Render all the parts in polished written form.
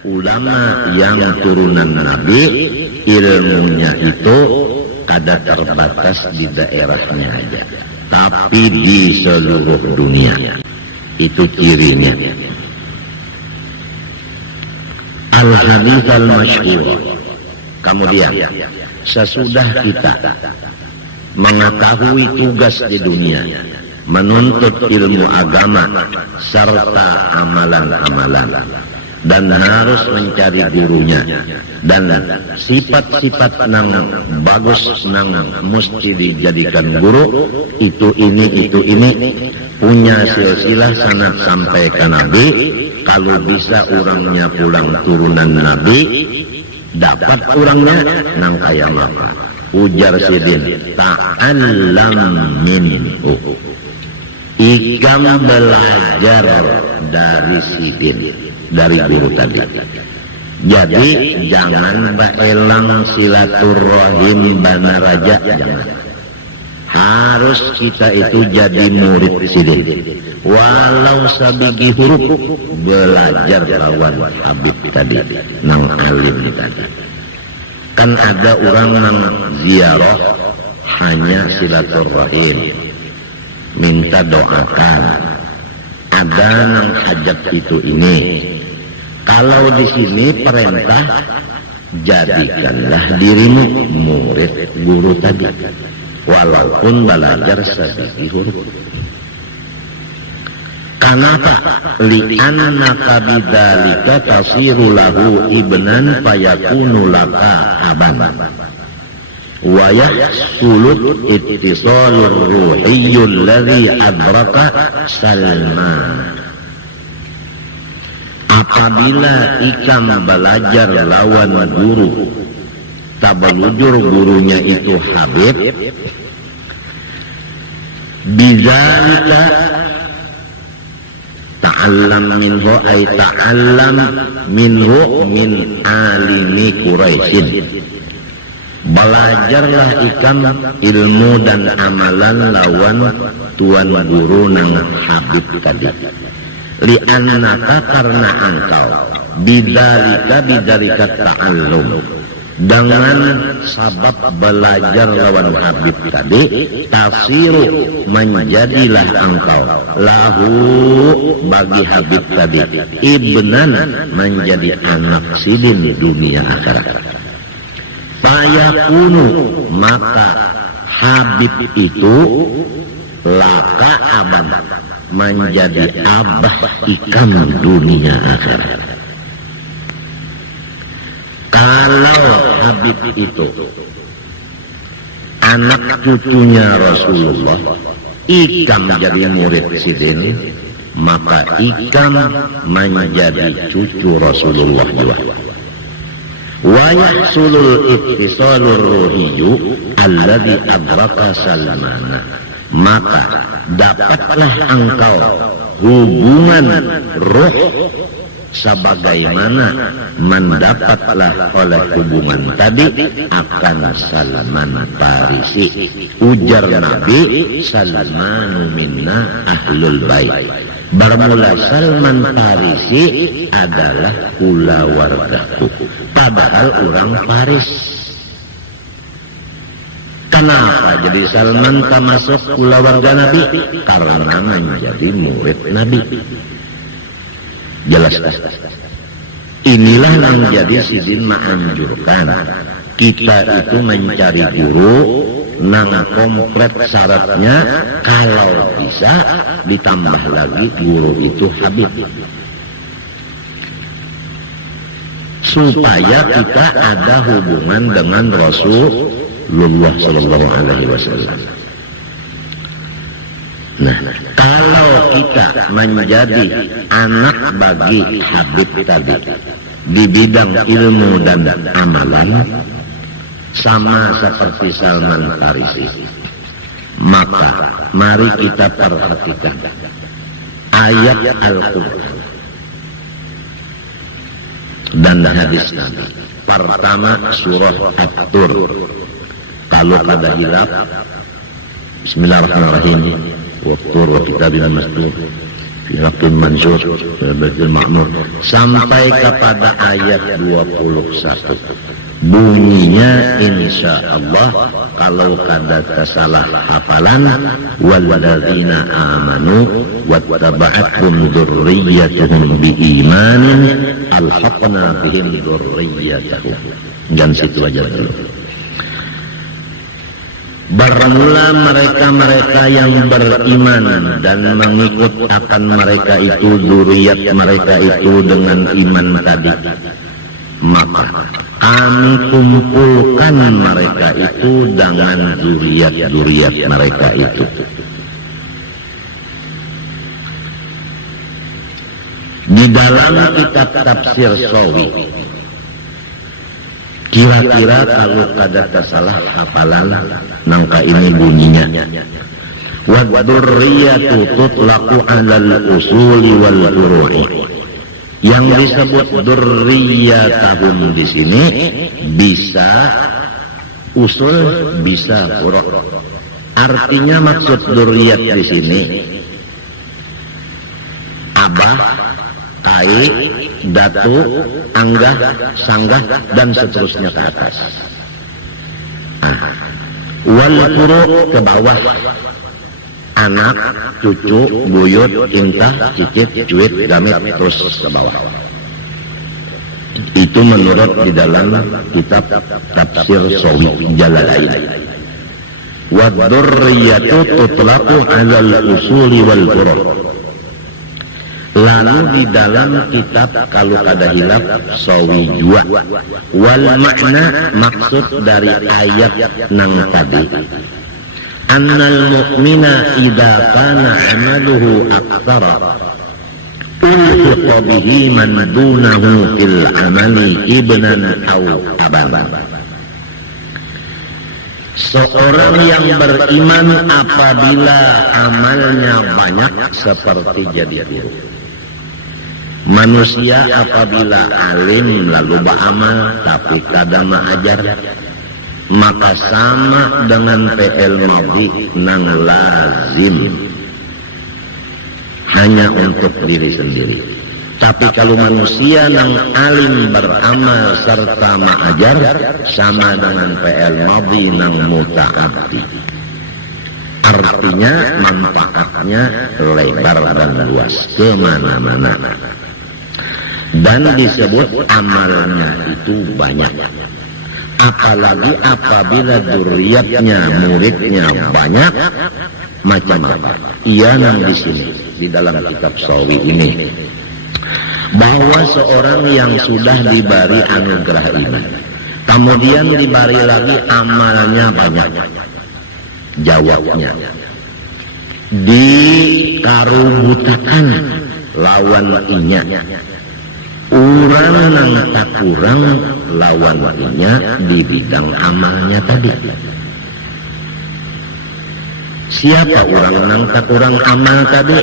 Ulama yang turunan Nabi, ilmunya itu kada terbatas di daerahnya aja, tapi di seluruh dunia. Itu cirinya. Al-hadits al-masyhur. Kemudian sesudah kita mengetahui tugas di dunia, menuntut ilmu agama serta amalan-amalan, dan harus mencari gurunya, dan sifat-sifat nang bagus nang mesti dijadikan guru, ini punya silsilah sanad sampai ke Nabi. Kalau bisa orangnya pulang turunan Nabi, dapat orangnya nang kaya maka. Ujar Sidin, ta'allam minhu. Ikam belajar dari Sidin, dari guru tadi. Jadi jangan baelang silaturahim bana raja, jangan. Harus kita itu jadi murid Sidin. Walau sabigi huruf, belajar lawan Habib tadi, nang alim tadi. Kan ada orang nang ziarah hanya silaturahim, minta doakan. Ada nang hajat itu ini. Kalau di sini perintah, jadikanlah dirimu murid guru tadi, walaupun belajar sabigi huruf. Kenapa? Li'annaka bidzalika tasiru lahu ibnan fayakunu laka aban wa yahsulu ittisalur ruhiyyul ladzi adraka Salman. Apabila ikam belajar lawan guru, tabalujur gurunya itu Habib, bidzalika ta'allam minhu ay ta'allam minhu min alimi Quraisyin. Belajarlah ikam ilmu dan amalan lawan tuan guru nang Habib tadi. Li'annaka karena engkau bidzalika ta'allum, dengan sabab belajar lawan Habib tadi, tafsiru menjadilah engkau lahu bagi Habib tadi ibnan, menjadi anak Sidin dunia akhirat. Fayakunu, maka Habib itu laka aban, menjadi abah ikam dunia akhirat. Kalau Habib itu anak cucunya Rasulullah, ikam jadi murid Sidin, maka ikam menjadi cucu Rasulullah juga. Wa yahsulul ittisalur ruhiyyu alladzi adraka Salmana, maka dapatlah engkau hubungan roh sebagaimana mendapatlah oleh hubungan tadi akan Salman Farisi. Ujar Nabi, Salmanu minna ahlul bait. Bermula Salman Farisi adalah kula wargaku, padahal orang Faris. Kenapa jadi Salman termasuk kula warga Nabi? Karena menjadi murid Nabi. Jelas. Inilah yang jadi Sidin menganjurkan kita itu mencari guru nang komplit syaratnya. Kalau bisa ditambah lagi guru itu Habib, supaya kita ada hubungan dengan Rasulullah Sallallahu Alaihi Wasallam. Nah, kalau kita menjadi anak bagi Habib tadi di bidang ilmu dan amalan, sama seperti Salman Farisi, maka mari kita perhatikan ayat Al-Quran dan hadis Nabi. Pertama surah At-Tur. Kalau kada hilaf, Bismillahirrahmanirrahim. Wa kitabin mastur. Raqim Mansur Baitul Ma'mur sampai kepada ayat 21. Bunyinya insya Allah kalau kada kesalah hafalan walladzina amanu wattaba'athum dzurriyyatuhum biimanin alhaqna bihim dzurriyyatahum. Dan situ aja dulu. Bermula mereka-mereka yang beriman dan mengikut akan mereka itu dzurriyyat mereka itu dengan iman tadi, maka kami kumpulkan mereka itu dengan dzurriyyat mereka itu. Di dalam kitab tafsir Sawi, kira-kira kalau kada salah hafalan nangka ini bunyinya wa dzurriyyatu tutlaqu 'alal usuli wal furu'i. Yang disebut dzurriyyatahum di sini bisa usul bisa furu'. Artinya maksud dzurriyyat di sini abah, kai, datu, anggah, sanggah dan seterusnya ke atas. Wal furu' ke bawah, anak, cucu, buyut, intah, cicit, cuit, gamit, terus ke bawah. Itu menurut di dalam kitab tafsir Sawi Jalalain. Wa dzurriyyatu tutlaqu 'alal usuli wal furu'. Lalu di dalam kitab kalau kada hilaf Sawi jua wal makna maksud dari ayat nang tadi annal mu'mina idza kana 'amaluhu aktsara ulhiqa bihi man dunahu fil 'amali ibnan aw ababan. Seorang yang beriman apabila amalnya banyak seperti jadi guru. Manusia apabila alim lalu beramal tapi kadang mengajar, maka sama dengan PL madhi nang lazim hanya untuk diri sendiri. Tapi kalau manusia nang alim beramal serta mengajar sama dengan PL madhi nang muta'addi. Artinya manfaatnya lebar dan luas kemana-mana. Dan disebut amalnya itu banyak. Apalagi apabila dzurriyyatnya, muridnya banyak, macam apa? Ia nang di sini di dalam kitab Sawi ini bahwa seorang yang sudah diberi anugerah iman, kemudian diberi lagi amalnya banyak. Jawabnya dikarubutakan lawan inya. Urang nang tak kurang lawan inya di bidang amalnya tadi. Siapa orang nang tak kurang amal tadi?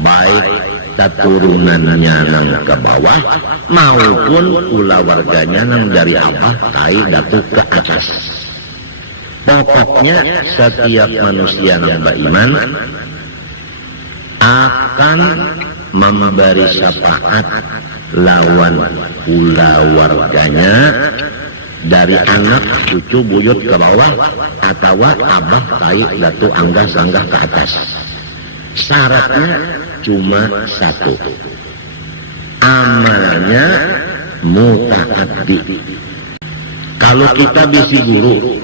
Baik keturunannya nang ke bawah maupun ulah warganya nang dari abah, kai, datuk ke atas. Pokoknya setiap manusia yang beriman akan memberi syafaat lawan pula warganya dari anak, cucu, buyut ke bawah atau abah, kai, datu, anggah, sanggah ke atas. Syaratnya cuma satu, amalnya muta'addi. Kalau kita bisi guru,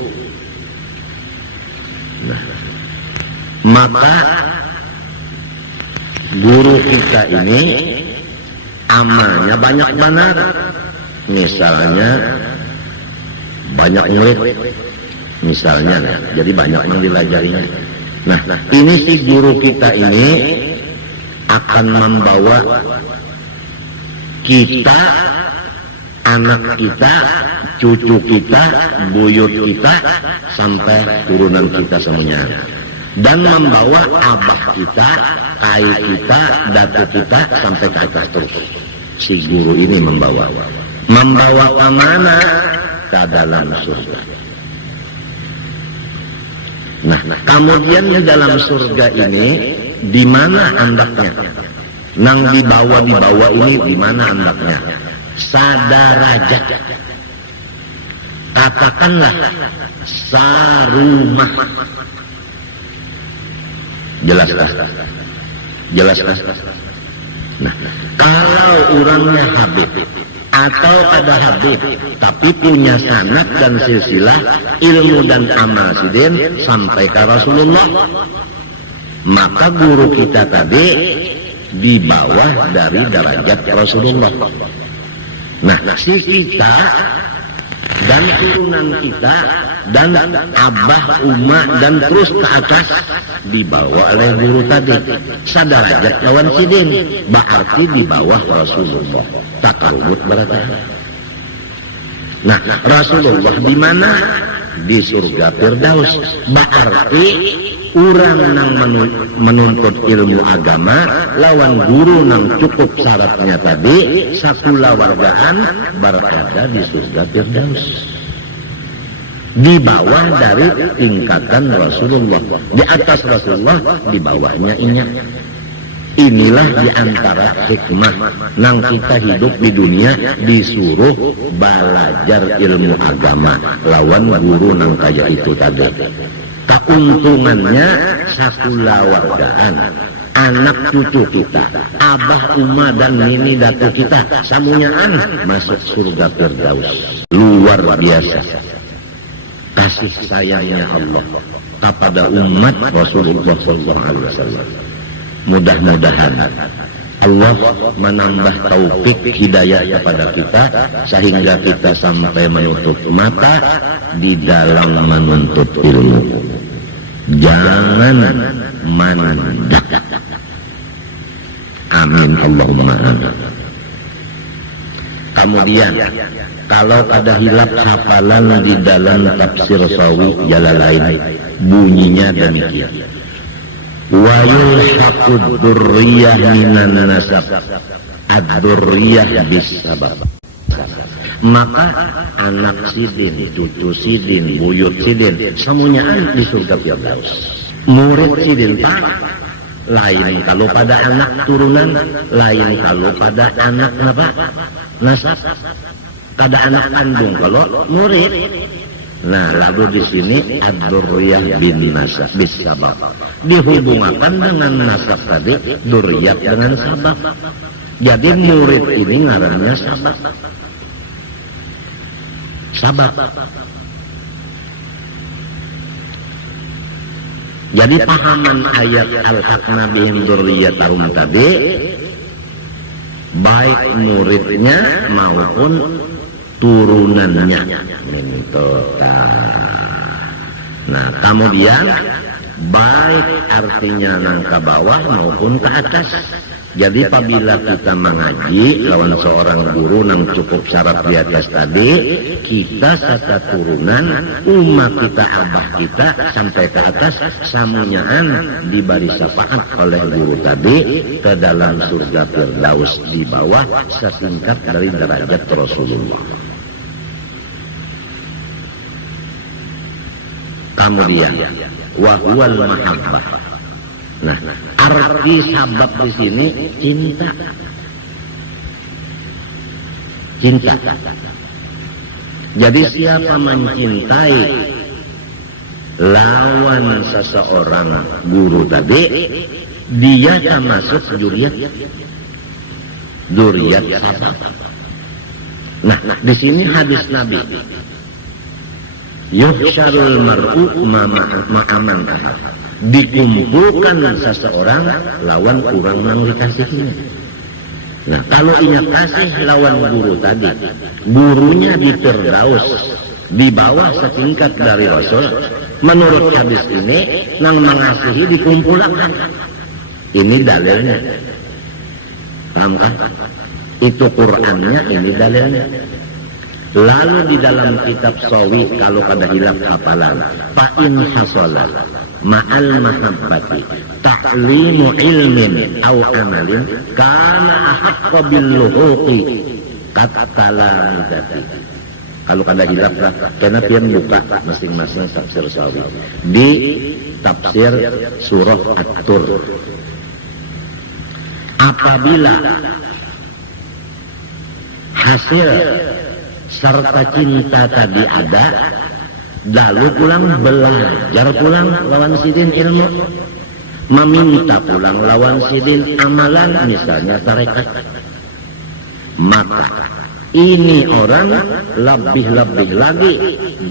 nah, maka guru kita ini amalnya banyak benar. Misalnya banyak murid, misalnya, jadi banyak yang dilajarinya. Nah, ini si guru kita ini akan membawa kita, anak kita, cucu kita, buyut kita, sampai turunan kita semuanya. Dan membawa abah kita, kai kita, datu kita, sampai ke atas terus. Si guru ini membawa ke mana? Ke dalam surga. Nah, kemudian di dalam surga ini, di mana andaknya? Nang dibawa ini di mana andaknya? Sadarajat. Katakanlah sarumah. Jelaskan. Nah, kalau orangnya Habib atau ada Habib tapi punya sanad dan silsilah ilmu dan amal sidin sampai ke Rasulullah, maka guru kita tadi di bawah dari derajat Rasulullah. Nah, si kita dan turunan kita dan abah, umma dan terus ke atas dibawa oleh guru tadi sadarajat lawan sidin, berarti di bawah Rasulullah. Takarubut berarti. Nah, Rasulullah di mana? Di surga Firdaus. Berarti orang nang menuntut ilmu agama lawan guru nang cukup syaratnya tadi sakula wargaan berada di surga Firdaus, di bawah dari tingkatan Rasulullah. Di atas Rasulullah, di bawahnya inya. Inilah diantara hikmah nang kita hidup di dunia disuruh belajar ilmu agama lawan guru nang kaya itu tadi. Keuntungannya sakula wargaan, anak cucu kita, abah, umma dan nini datu kita samunyaan masuk surga Firdaus. Luar biasa kasih sayangnya Allah kepada umat Rasulullah SAW. Mudah-mudahan Allah menambah taufik hidayah kepada kita sehingga kita sampai menutup mata di dalam menuntut ilmu. Jangan mandak. Amin Allahumma amin. Kemudian kalau ada hilap hafalan di dalam tafsir Sawi Jalalain, bunyinya demikian. Wa yulhaqud dzurriyyah minan nasab, ad-dzurriyyah bis-sabab. Maka anak sidin, cucu sidin, buyut sidin semuanya di surga Firdaus. Murid sidin Pak, lain kalau pada anak turunan, lain kalau pada anak apa? Nasab. Kada anak kandung kalau murid. Nah, lalu di sini ad-dzurriyyah bin nasab bis sabab. Dihubungkan dengan nasab tadi, dzurriyyah dengan sabab. Jadi murid ini ngarannya sabab. Sabab. Jadi pahaman ayat al-haqna bihim dzurriyyatahum tadi baik muridnya maupun turunannya. Nah, kemudian baik artinya nang ke bawah maupun ke atas. Jadi apabila kita mengaji lawan seorang guru nang cukup syarat di atas tadi, kita serta turunan umat kita, abah kita sampai ke atas samunyaan diberi syafaat oleh guru tadi ke dalam surga Firdaus di bawah setingkat dari derajat Rasulullah. Kemudian wahwal mahabbah. Nah, arti sabab di sini cinta. Cinta. Jadi siapa mencintai lawan seseorang guru tadi, dia termasuk dzurriyyat sabab. Nah, di sini hadis Nabi. Yuhsyarul mar'u ma'aman dikumpulkan seseorang lawan kurang nang dikasihnya. Nah, kalau ingat kasih lawan guru tadi, gurunya di Firdaus di bawah setingkat dari Rasul. Menurut hadis ini nang mengasihi dikumpulkan. Ini dalilnya. Paham kan? Itu Qur'annya, ini dalilnya. Lalu di dalam kitab Sawi kalau pada hilaf hafalan, fa in hasala ma'al mahabbati ta'limu ilmin aw amalin kana ahaqqa bil luhuqi katalamidati. Kalau pada hilaf lah, karena pian buka masing-masing tafsir Sawi di tafsir surah At-Tur. apabila hasil serta cinta tadi ada, lalu pulang belajar pulang lawan sidin ilmu, meminta pulang lawan sidin amalan, misalnya tarekat, maka ini orang lebih-lebih lagi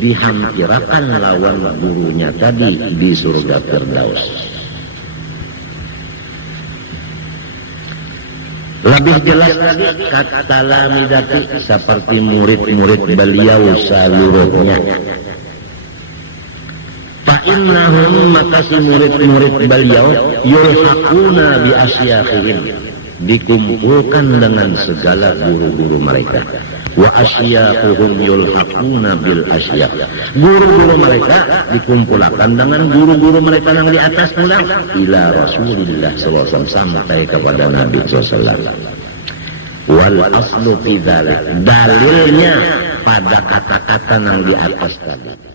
dihampirakan lawan gurunya tadi di surga Firdaus. Lebih jelas lagi kata lamidati seperti murid-murid beliau seluruhnya. Fa'innahum, maka si murid-murid beliau yulhaquna bi asyakhihim, dikumpulkan dengan segala guru-guru mereka. Wa asyakhuhum yulhaquna bil asyakh, guru-guru mereka dikumpulkan dengan guru-guru mereka yang di atas pulang ila Rasulillah sallallahu alaihi wasallam, sampai kepada Nabi sallallahu alaihi wasallam. Wal aslu fi dzalik, dalilnya pada kata-kata yang di atas tadi.